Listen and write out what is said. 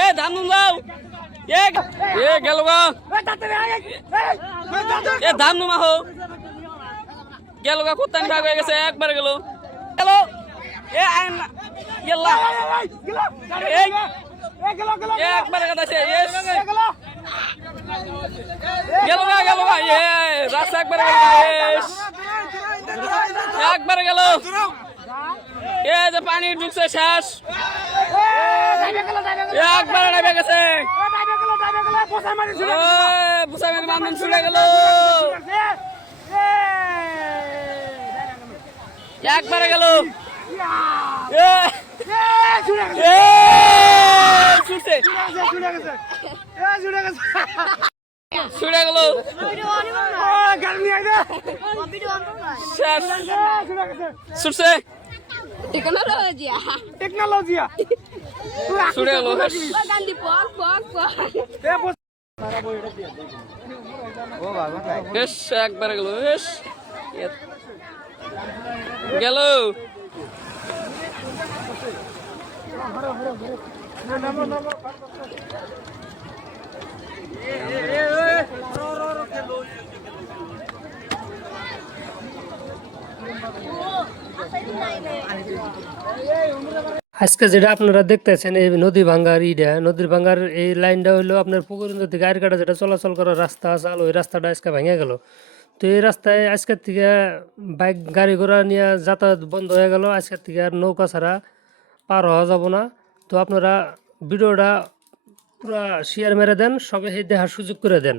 এ ধান যাও এ এ গেল গা এ ধান নুমা হো গেল গা কোথায় ভাগ হয়ে গেছে একবারে গেল গেল এ গেল্লা এই একবারে কাটাছে গেল গা এ রাস্তা একবারে গেল একবারে গেল এ যে পানি ঢুকছে শেষ একবারে ডাইবে গেছে বুসাই মারি বান্ধন ছুড়ে গেল একবারে গেল ছুটছে ছুড়ে গেল ছুটছে টেকনোলজিয়া ছুড়ে গেল বেশ একবারে গেল বেশ গেল আজকে যেটা আপনারা দেখতেছেন এই নদী ভাঙ্গার নদীর ভাঙ্গার এই লাইনটা হলো আপনার পুকুরন্দ থেকে আরকাটা যেটা চলাচল করার রাস্তা আছে ওই রাস্তাটা আজকে ভেঙে গেল। তো এই রাস্তায় আজকের থেকে বাইক গাড়ি ঘোড়া নিয়ে যাতায়াত বন্ধ হয়ে গেল। আজকের থেকে আর নৌকা ছাড়া পার হওয়া যাব না। তো আপনারা ভিডিওটা পুরো শেয়ার মেরে দেন, সবাই দেখার সুযোগ করে দেন।